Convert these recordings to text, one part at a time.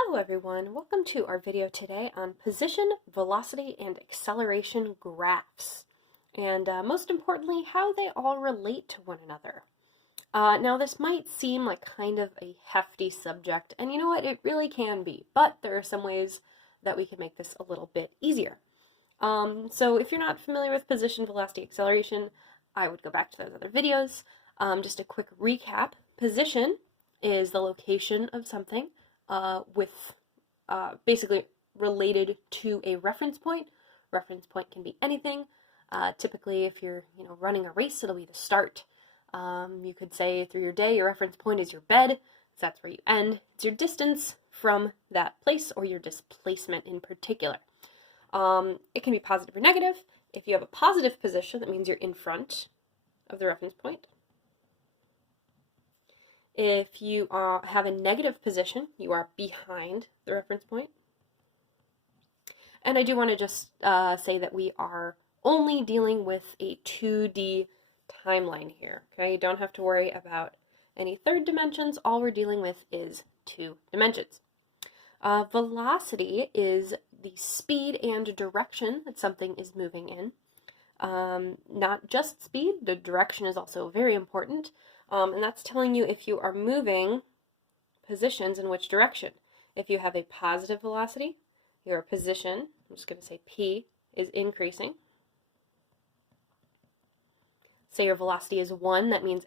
Hello everyone, welcome to our video today on position, velocity, and acceleration graphs. And most importantly, how they all relate to one another. Now this might seem like kind of a hefty subject, and you know what, it really can be, but there are some ways that we can make this a little bit easier. So if you're not familiar with position, velocity, acceleration, I would go back to those other videos. Just a quick recap. Position is the location of something with basically related to a reference point. Reference point can be anything. Typically, if you're running a race, it'll be the start. You could say through your day, your reference point is your bed, so that's where you end. It's your distance from that place or your displacement in particular. It can be positive or negative. If you have a positive position, that means you're in front of the reference point. If you have a negative position, you are behind the reference point. And I do want to just say that we are only dealing with a 2D timeline here. Okay, you don't have to worry about any third dimensions. All we're dealing with is 2 dimensions. Velocity is the speed and direction that something is moving in. Not just speed, the direction is also very important. And that's telling you if you are moving positions in which direction. If you have a positive velocity, your position, I'm just going to say P, is increasing. Say your velocity is 1, that means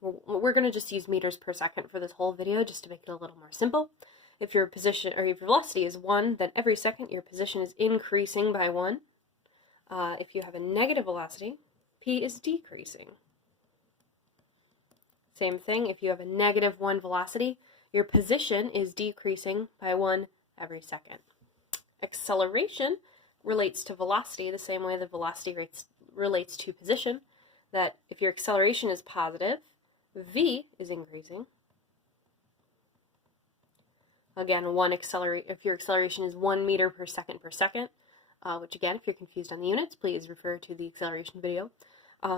we're going to just use meters per second for this whole video just to make it a little more simple. If your position, or if your velocity is 1, then every second your position is increasing by 1. If you have a negative velocity, P is decreasing. Same thing, if you have a negative 1 velocity, your position is decreasing by 1 every second. Acceleration relates to velocity the same way the velocity relates to position, that if your acceleration is positive, V is increasing. Again, if your acceleration is 1 meter per second, which again, if you're confused on the units, please refer to the acceleration video,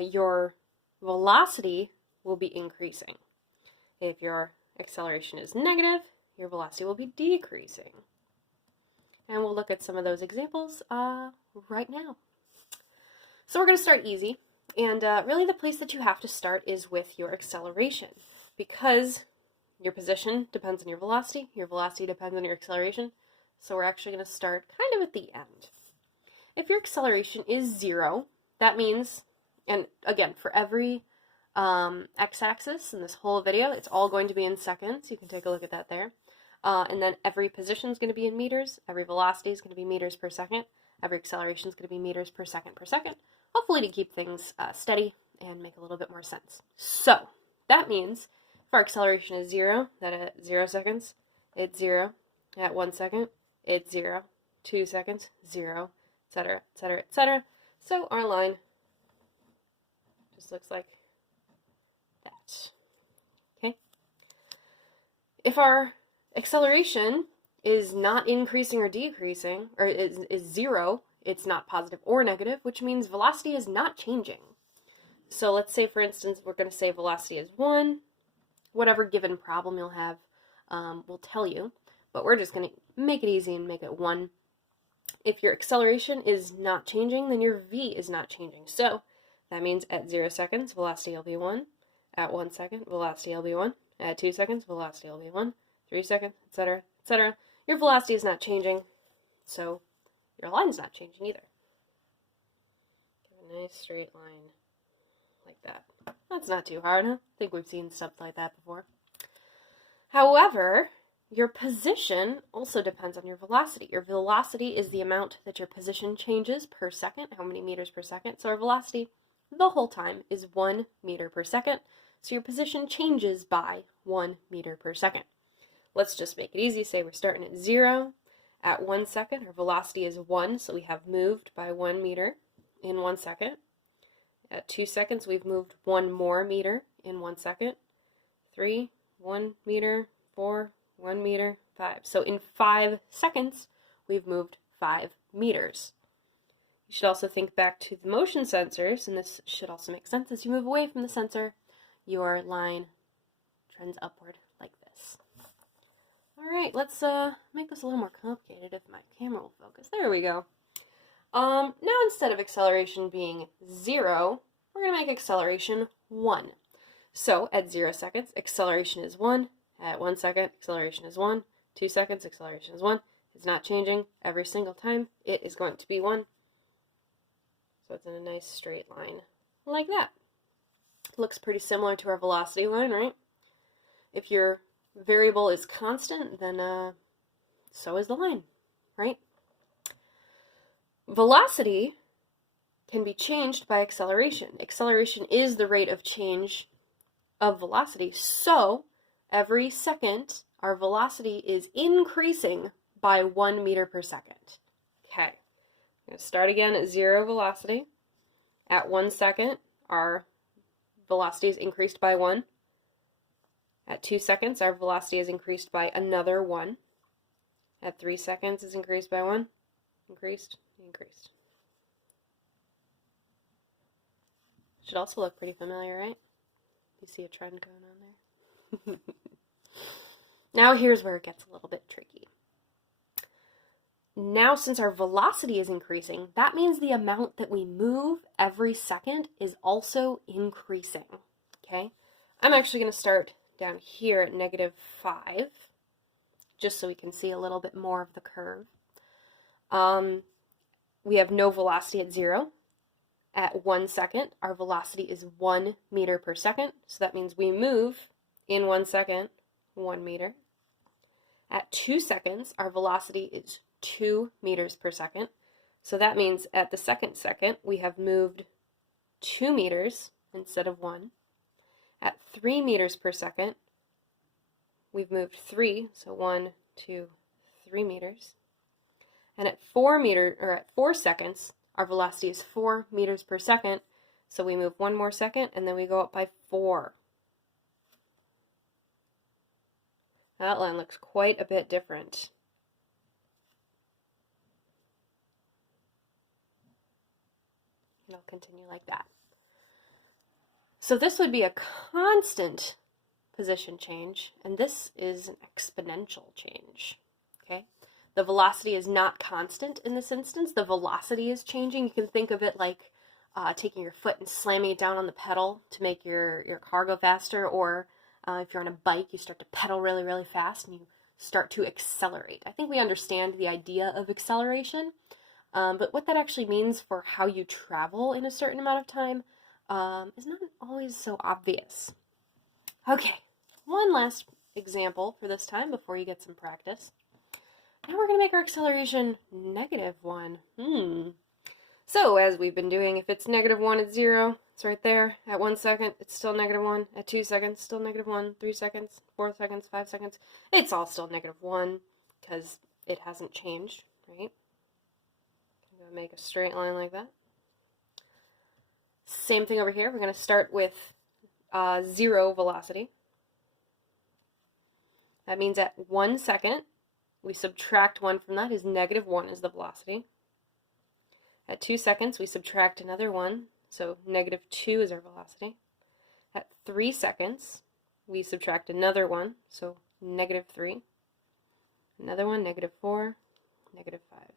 your velocity will be increasing. If your acceleration is negative, your velocity will be decreasing. And we'll look at some of those examples right now. So we're going to start easy, and really the place that you have to start is with your acceleration, because your position depends on your velocity depends on your acceleration, so we're actually going to start kind of at the end. If your acceleration is 0, that means, and again, for every x-axis in this whole video, it's all going to be in seconds. You can take a look at that there. And then every position is going to be in meters, every velocity is going to be meters per second, every acceleration is going to be meters per second, hopefully to keep things steady and make a little bit more sense. So that means if our acceleration is 0, that at 0 seconds, it's 0, at 1 second, it's 0, 2 seconds, 0, etc., etc., etc. So our line just looks like that. Okay. If our acceleration is not increasing or decreasing, or is 0, it's not positive or negative, which means velocity is not changing. So let's say, for instance, we're going to say velocity is 1. Whatever given problem you'll have will tell you, but we're just going to make it easy and make it 1. If your acceleration is not changing, then your V is not changing. So that means at 0 seconds, velocity will be 1. At 1 second, velocity will be 1. At 2 seconds, velocity will be 1. 3 seconds, etc., etc. Your velocity is not changing, so your line's not changing either. Give a nice straight line like that. That's not too hard, huh? I think we've seen stuff like that before. However, your position also depends on your velocity. Your velocity is the amount that your position changes per second, how many meters per second. So our velocity the whole time is 1 meter per second. So your position changes by 1 meter per second. Let's just make it easy. Say we're starting at 0. At 1 second, our velocity is 1, so we have moved by 1 meter in 1 second. At 2 seconds, we've moved 1 more meter in 1 second. 3, 1 meter, 4, 1 meter, 5. So in 5 seconds, we've moved 5 meters. You should also think back to the motion sensors, and this should also make sense. As you move away from the sensor, your line trends upward like this. All right, let's make this a little more complicated if my camera will focus. There we go. Now instead of acceleration being 0, we're going to make acceleration 1. So at 0 seconds, acceleration is 1. At 1 second, acceleration is 1. 2 seconds, acceleration is 1. It's not changing every single time. It is going to be 1. So it's in a nice straight line like that. Looks pretty similar to our velocity line, right? If your variable is constant, then so is the line, right? Velocity can be changed by acceleration. Acceleration is the rate of change of velocity. So every second, our velocity is increasing by 1 meter per second. Okay, I'm going to start again at 0 velocity. At 1 second, our velocity is increased by 1. At 2 seconds, our velocity is increased by another 1. At 3 seconds, is increased by 1. Increased. Should also look pretty familiar, right? You see a trend going on there? Now here's where it gets a little bit tricky. Now since our velocity is increasing, that means the amount that we move every second is also increasing, okay? I'm actually going to start down here at -5, just so we can see a little bit more of the curve. We have no velocity at 0. At 1 second, our velocity is 1 meter per second, so that means we move in 1 second 1 meter. At 2 seconds, our velocity is 2 meters per second, so that means at the second we have moved 2 meters instead of 1. At 3 meters per second, we've moved 3, so 1, 2, 3 meters. And at 4 seconds, our velocity is 4 meters per second, so we move 1 more second, and then we go up by 4. That line looks quite a bit different. And I'll continue like that. So this would be a constant position change, and this is an exponential change, okay? The velocity is not constant in this instance. The velocity is changing. You can think of it like taking your foot and slamming it down on the pedal to make your car go faster, or if you're on a bike, you start to pedal really, really fast and you start to accelerate. I think we understand the idea of acceleration, but what that actually means for how you travel in a certain amount of time is not always so obvious. Okay, one last example for this time before you get some practice. Now we're going to make our acceleration -1. So as we've been doing, if it's -1 at 0, it's right there. At 1 second, it's still -1. At 2 seconds, still -1. 3 seconds, 4 seconds, 5 seconds, it's all still -1 because it hasn't changed, right? I'm going to make a straight line like that. Same thing over here. We're going to start with 0 velocity. That means at 1 second, we subtract 1 from that, is -1 is the velocity. At 2 seconds, we subtract another 1, so -2 is our velocity. At 3 seconds, we subtract another 1, so -3. Another one, -4, -5.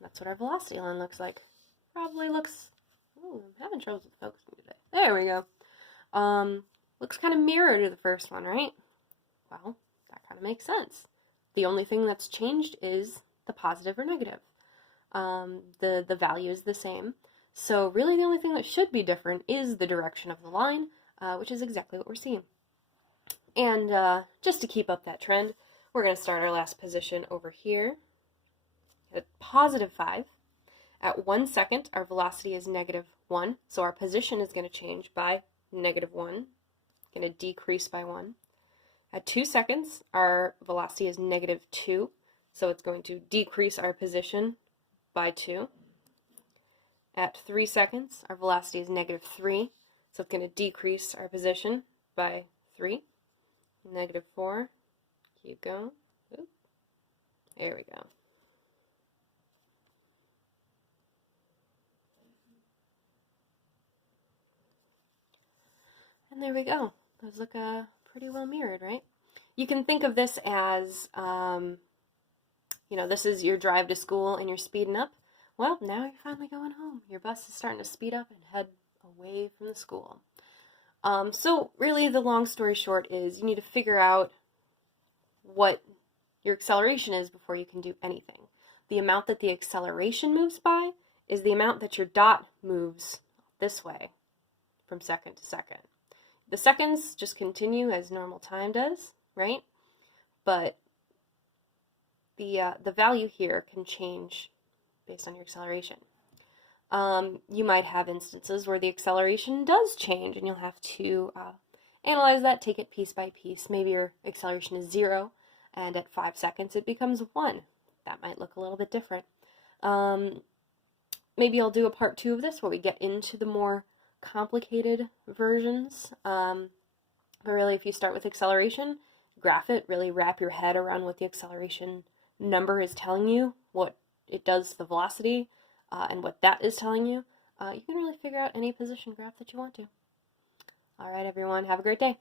That's what our velocity line looks like. Probably looks, I'm having trouble with focusing today. There we go. Looks kind of mirror to the first one, right? Well, that kind of makes sense. The only thing that's changed is the positive or negative. The value is the same. So really the only thing that should be different is the direction of the line, which is exactly what we're seeing. And just to keep up that trend, we're going to start our last position over here at +5. At 1 second, our velocity is -1, so our position is going to change by -1, going to decrease by 1. At 2 seconds, our velocity is -2, so it's going to decrease our position by 2. At 3 seconds, our velocity is -3, so it's going to decrease our position by 3. -4, keep going. Oop. There we go. And there we go. Those look pretty well mirrored, right? You can think of this as, this is your drive to school and you're speeding up. Well, now you're finally going home. Your bus is starting to speed up and head away from the school. So really the long story short is you need to figure out what your acceleration is before you can do anything. The amount that the acceleration moves by is the amount that your dot moves this way from second to second. The seconds just continue as normal time does, right? But the value here can change based on your acceleration. You might have instances where the acceleration does change and you'll have to analyze that, take it piece by piece. Maybe your acceleration is 0 and at 5 seconds it becomes 1. That might look a little bit different. Maybe I'll do a part 2 of this where we get into the more complicated versions. But really, if you start with acceleration, graph it, really wrap your head around what the acceleration number is telling you, what it does to the velocity, and what that is telling you. You can really figure out any position graph that you want to. All right, everyone, have a great day.